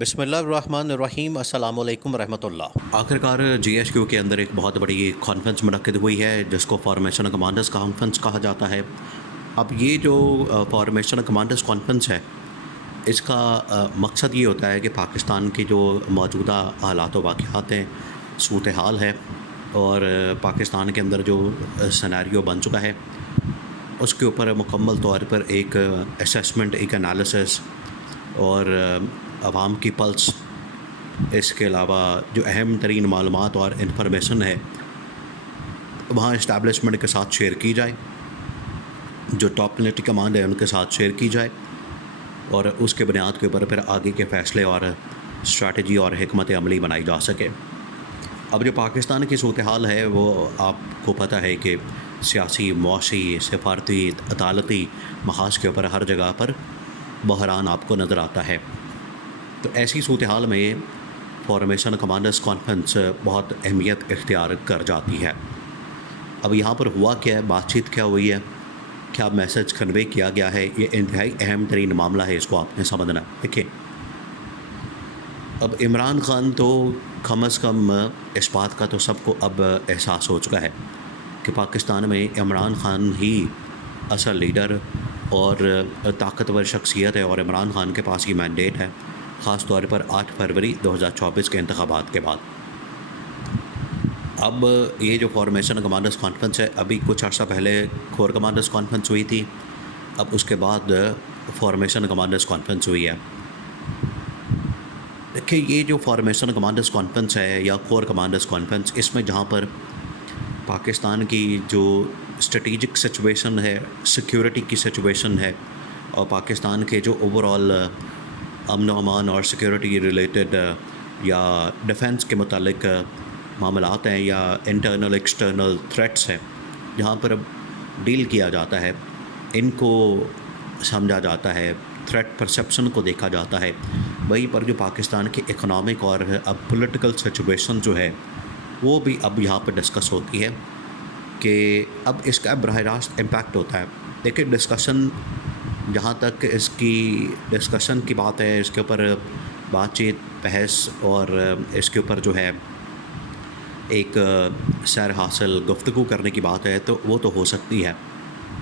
بسم اللہ الرحمن الرحیم، السلام علیکم ورحمۃ اللہ۔ آخرکار جی ایچ کیو کے اندر ایک بہت بڑی کانفرنس منعقد ہوئی ہے جس کو فارمیشن کمانڈرز کانفرنس کہا جاتا ہے۔ اب یہ جو فارمیشن کمانڈرز کانفرنس ہے، اس کا مقصد یہ ہوتا ہے کہ پاکستان کی جو موجودہ حالات و واقعات ہیں، صورتحال ہے، اور پاکستان کے اندر جو سیناریو بن چکا ہے اس کے اوپر مکمل طور پر ایک اسیسمنٹ، ایک انالیسس اور عوام کی پلس، اس کے علاوہ جو اہم ترین معلومات اور انفارمیشن ہے وہاں اسٹیبلشمنٹ کے ساتھ شیئر کی جائے، جو ٹاپ ملٹری کمانڈ ہے ان کے ساتھ شیئر کی جائے، اور اس کے بنیاد کے اوپر پھر آگے کے فیصلے اور اسٹریٹجی اور حکمت عملی بنائی جا سکے۔ اب جو پاکستان کی صورتحال ہے وہ آپ کو پتہ ہے کہ سیاسی، معاشی، سفارتی، عدالتی محاذ کے اوپر ہر جگہ پر بحران آپ کو نظر آتا ہے۔ تو ایسی صورتحال میں فارمیشن کمانڈرز کانفرنس بہت اہمیت اختیار کر جاتی ہے۔ اب یہاں پر ہوا کیا ہے، بات چیت کیا ہوئی ہے، کیا میسج کنوے کیا گیا ہے، یہ انتہائی اہم ترین معاملہ ہے، اس کو آپ نے سمجھنا ہے۔ دیکھیں، اب عمران خان تو کم از کم اس بات کا تو سب کو اب احساس ہو چکا ہے کہ پاکستان میں عمران خان ہی اصل لیڈر اور طاقتور شخصیت ہے، اور عمران خان کے پاس یہ مینڈیٹ ہے، خاص طور پر 8 فروری 2024 کے انتخابات کے بعد۔ اب یہ جو فارمیشن کمانڈرز کانفرنس ہے، ابھی کچھ عرصہ پہلے کور کمانڈرز کانفرنس ہوئی تھی، اب اس کے بعد فارمیشن کمانڈرز کانفرنس ہوئی ہے۔ دیکھیں، یہ جو فارمیشن کمانڈرز کانفرنس ہے یا کور کمانڈرز کانفرنس، اس میں جہاں پر پاکستان کی جو اسٹریٹجک سچویشن ہے، سیکیورٹی کی سچویشن ہے، اور پاکستان کے جو اوور آل امن و امان اور سیکیورٹی ریلیٹڈ یا ڈیفنس کے متعلق معاملات ہیں، یا انٹرنل ایکسٹرنل تھریٹس ہیں، جہاں پر اب ڈیل کیا جاتا ہے، ان کو سمجھا جاتا ہے، تھریٹ پرسیپشن کو دیکھا جاتا ہے، وہیں پر جو پاکستان کی اکنامک اور اب پولیٹیکل سچویشن جو ہے وہ بھی اب یہاں پر ڈسکس ہوتی ہے کہ اب اس کا براہ راست امپیکٹ ہوتا ہے۔ دیکھیں، ڈسکشن جہاں تک اس کی ڈسکشن کی بات ہے، اس کے اوپر بات چیت، بحث اور اس کے اوپر جو ہے ایک سیر حاصل گفتگو کرنے کی بات ہے، تو وہ تو ہو سکتی ہے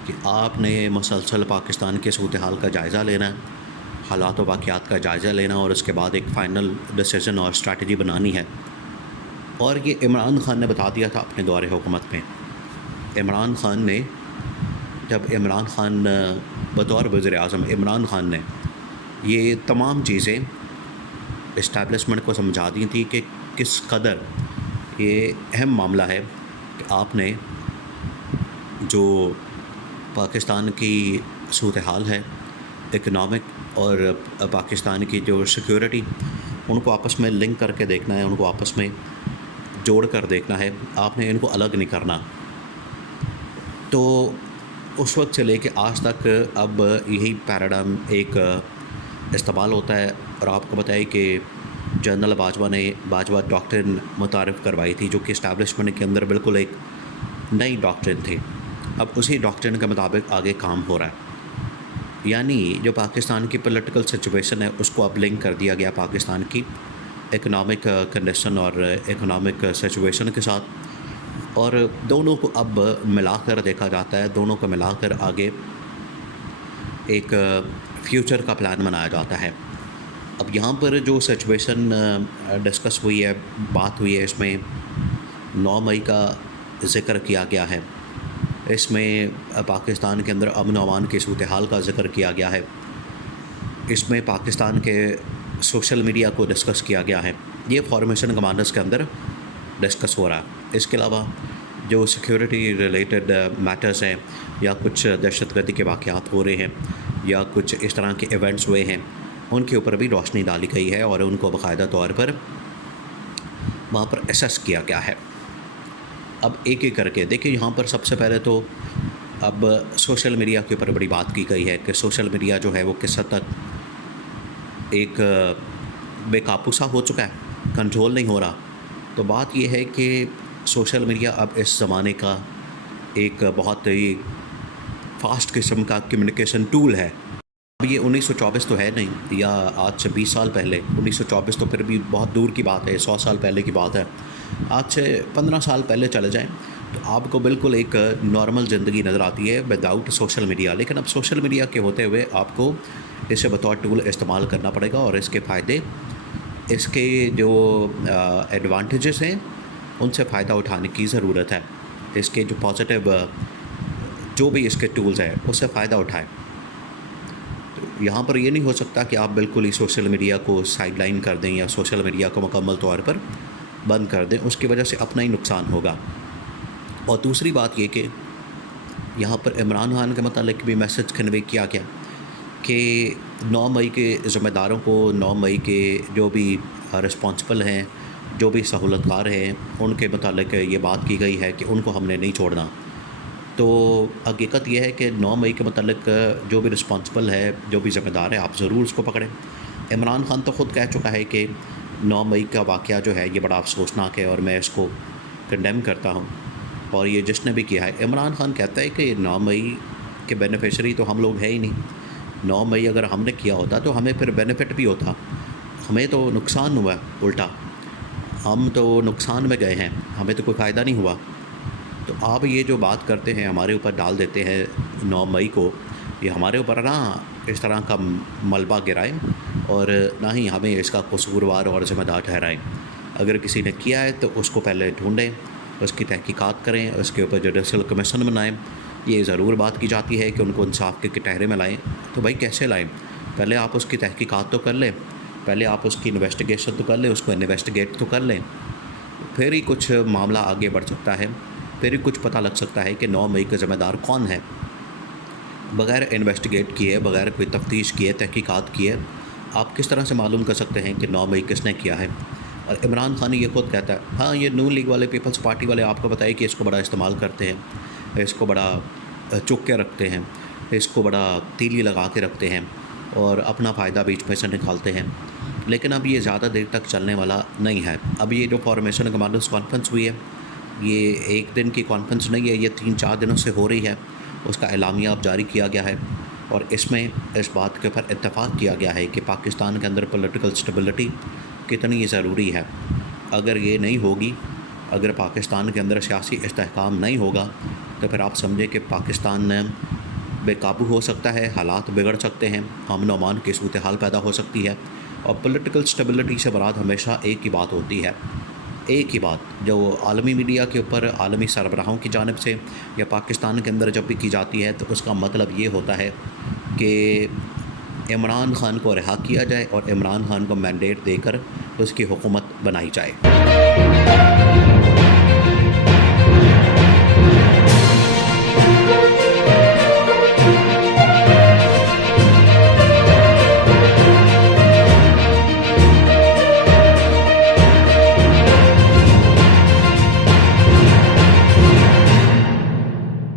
کہ آپ نے مسلسل پاکستان کے صورتحال کا جائزہ لینا ہے، حالات و واقعات کا جائزہ لینا، اور اس کے بعد ایک فائنل ڈیسیژن اور اسٹریٹجی بنانی ہے۔ اور یہ عمران خان نے بتا دیا تھا اپنے دور حکومت میں۔ عمران خان نے، جب عمران خان بطور وزیر اعظم عمران خان نے یہ تمام چیزیں اسٹیبلشمنٹ کو سمجھا دی تھی کہ کس قدر یہ اہم معاملہ ہے کہ آپ نے جو پاکستان کی صورتحال ہے، اکنامک اور پاکستان کی جو سیکیورٹی، ان کو آپس میں لنک کر کے دیکھنا ہے، ان کو آپس میں جوڑ کر دیکھنا ہے، آپ نے ان کو الگ نہیں کرنا۔ تو اس وقت سے لے کے آج تک اب یہی پیراڈائم ایک استعمال ہوتا ہے، اور آپ کو بتائیں کہ جنرل باجوہ ڈاکٹرن متعارف کروائی تھی، جو کہ اسٹیبلشمنٹ کے اندر بالکل ایک نئی ڈاکٹرن تھی۔ اب اسی ڈاکٹرن کے مطابق آگے کام ہو رہا ہے، یعنی جو پاکستان کی پولیٹیکل سچویشن ہے اس کو اب لنک کر دیا گیا پاکستان کی اکنامک کنڈیشن اور اکنامک سچویشن کے ساتھ، اور دونوں کو اب ملا کر دیکھا جاتا ہے، دونوں کو ملا کر آگے ایک فیوچر کا پلان بنایا جاتا ہے۔ اب یہاں پر جو سچویشن ڈسکس ہوئی ہے، بات ہوئی ہے، اس میں 9 مئی کا ذکر کیا گیا ہے، اس میں پاکستان کے اندر امن و امان کی صورتحال کا ذکر کیا گیا ہے، اس میں پاکستان کے سوشل میڈیا کو ڈسکس کیا گیا ہے۔ یہ فارمیشن کمانڈرز کے اندر ڈسکس ہو رہا ہے۔ اس کے علاوہ جو سیکیورٹی ریلیٹڈ میٹرز ہیں، یا کچھ دہشت گردی کے واقعات ہو رہے ہیں، یا کچھ اس طرح کے ایونٹس ہوئے ہیں، ان کے اوپر بھی روشنی ڈالی گئی ہے، اور ان کو باقاعدہ طور پر وہاں پر اسیس کیا گیا ہے۔ اب ایک ایک کر کے دیکھیں، یہاں پر سب سے پہلے تو اب سوشل میڈیا کے اوپر بڑی بات کی گئی ہے کہ سوشل میڈیا جو ہے وہ کس حد تک ایک بے قابو سا ہو چکا ہے، کنٹرول نہیں ہو رہا۔ تو بات یہ ہے کہ سوشل میڈیا اب اس زمانے کا ایک بہت ہی فاسٹ قسم کا کمیونیکیشن ٹول ہے، اب یہ 1924 تو ہے نہیں، یا آج سے 20 سال پہلے، 1924 تو پھر بھی بہت دور کی بات ہے، 100 سال پہلے کی بات ہے، آج سے 15 سال پہلے چلے جائیں تو آپ کو بالکل ایک نارمل زندگی نظر آتی ہے وداؤٹ سوشل میڈیا. لیکن اب سوشل میڈیا کے ہوتے ہوئے آپ کو اسے بطور ٹول استعمال کرنا پڑے گا، اور اس کے فائدے، اس کے جو ایڈوانٹیجز ہیں ان سے فائدہ اٹھانے کی ضرورت ہے. اس کے جو پازیٹیو جو بھی اس کے ٹولز ہیں اس سے فائدہ اٹھائیں. تو یہاں پر یہ نہیں ہو سکتا کہ آپ بالکل ہی سوشل میڈیا کو سائڈ لائن کر دیں یا سوشل میڈیا کو مکمل طور پر بند کر دیں، اس کی وجہ سے اپنا ہی نقصان ہوگا. اور دوسری بات یہ کہ یہاں پر عمران خان کے متعلق بھی میسج کنوے کیا گیا کہ 9 مئی کے ذمہ داروں کو، 9 مئی کے جو بھی رسپانسبل ہیں، جو بھی سہولت کار ہیں، ان کے متعلق یہ بات کی گئی ہے کہ ان کو ہم نے نہیں چھوڑنا. تو حقیقت یہ ہے کہ 9 مئی کے متعلق جو بھی رسپانسبل ہے، جو بھی ذمہ دار ہے، آپ ضرور اس کو پکڑیں. عمران خان تو خود کہہ چکا ہے کہ 9 مئی کا واقعہ جو ہے یہ بڑا افسوسناک ہے اور میں اس کو کنڈیم کرتا ہوں. اور یہ جس نے بھی کیا ہے، عمران خان کہتا ہے کہ 9 مئی کے بینیفیشری تو ہم لوگ ہیں ہی نہیں. 9 مئی اگر ہم نے کیا ہوتا تو ہمیں پھر بینیفٹ بھی ہوتا، ہمیں تو نقصان ہوا الٹا، ہم تو نقصان میں گئے ہیں، ہمیں تو کوئی فائدہ نہیں ہوا. تو آپ یہ جو بات کرتے ہیں ہمارے اوپر ڈال دیتے ہیں 9 مئی کو، یہ ہمارے اوپر نہ اس طرح کا ملبہ گرائیں اور نہ ہی ہمیں اس کا قصوروار اور ذمہ دار ٹھہرائیں. اگر کسی نے کیا ہے تو اس کو پہلے ڈھونڈیں، اس کی تحقیقات کریں، اس کے اوپر جوڈیشل کمیشن بنائیں. یہ ضرور بات کی جاتی ہے کہ ان کو انصاف کے کٹہرے میں لائیں. تو بھائی کیسے لائیں؟ پہلے آپ اس کی تحقیقات تو کر لیں، پہلے آپ اس کی انویسٹیگیشن تو کر لیں، اس کو انویسٹیگیٹ تو کر لیں، پھر ہی کچھ معاملہ آگے بڑھ سکتا ہے، پھر ہی کچھ پتہ لگ سکتا ہے کہ 9 مئی کا ذمہ دار کون ہے. بغیر انویسٹیگیٹ کیے، بغیر کوئی تفتیش کیے، تحقیقات کیے، آپ کس طرح سے معلوم کر سکتے ہیں کہ 9 مئی کس نے کیا ہے؟ اور عمران خان یہ خود کہتا ہے، ہاں یہ نون لیگ والے، پیپلز پارٹی والے آپ کو بتائے کہ اس کو بڑا استعمال کرتے ہیں، اس کو بڑا چک کے رکھتے ہیں، اس کو بڑا تیلی لگا کے رکھتے ہیں اور اپنا فائدہ بیچ میں سے نکالتے ہیں. لیکن اب یہ زیادہ دیر تک چلنے والا نہیں ہے. اب یہ جو فارمیشن کمانڈرز کانفرنس ہوئی ہے، یہ ایک دن کی کانفرنس نہیں ہے، یہ 3-4 دنوں سے ہو رہی ہے. اس کا اعلامیہ اب جاری کیا گیا ہے اور اس میں اس بات کے اوپر اتفاق کیا گیا ہے کہ پاکستان کے اندر پولیٹیکل سٹیبلٹی کتنی ضروری ہے. اگر یہ نہیں ہوگی، اگر پاکستان کے اندر سیاسی استحکام نہیں ہوگا تو پھر آپ سمجھیں کہ پاکستان بے قابو ہو سکتا ہے، حالات بگڑ سکتے ہیں، امن و امان کی صورتحال پیدا ہو سکتی ہے. اور پولیٹیکل سٹیبلٹی سے مراد ہمیشہ ایک ہی بات ہوتی ہے، ایک ہی بات جو عالمی میڈیا کے اوپر عالمی سربراہوں کی جانب سے یا پاکستان کے اندر جب بھی کی جاتی ہے تو اس کا مطلب یہ ہوتا ہے کہ عمران خان کو رہا کیا جائے اور عمران خان کو مینڈیٹ دے کر اس کی حکومت بنائی جائے.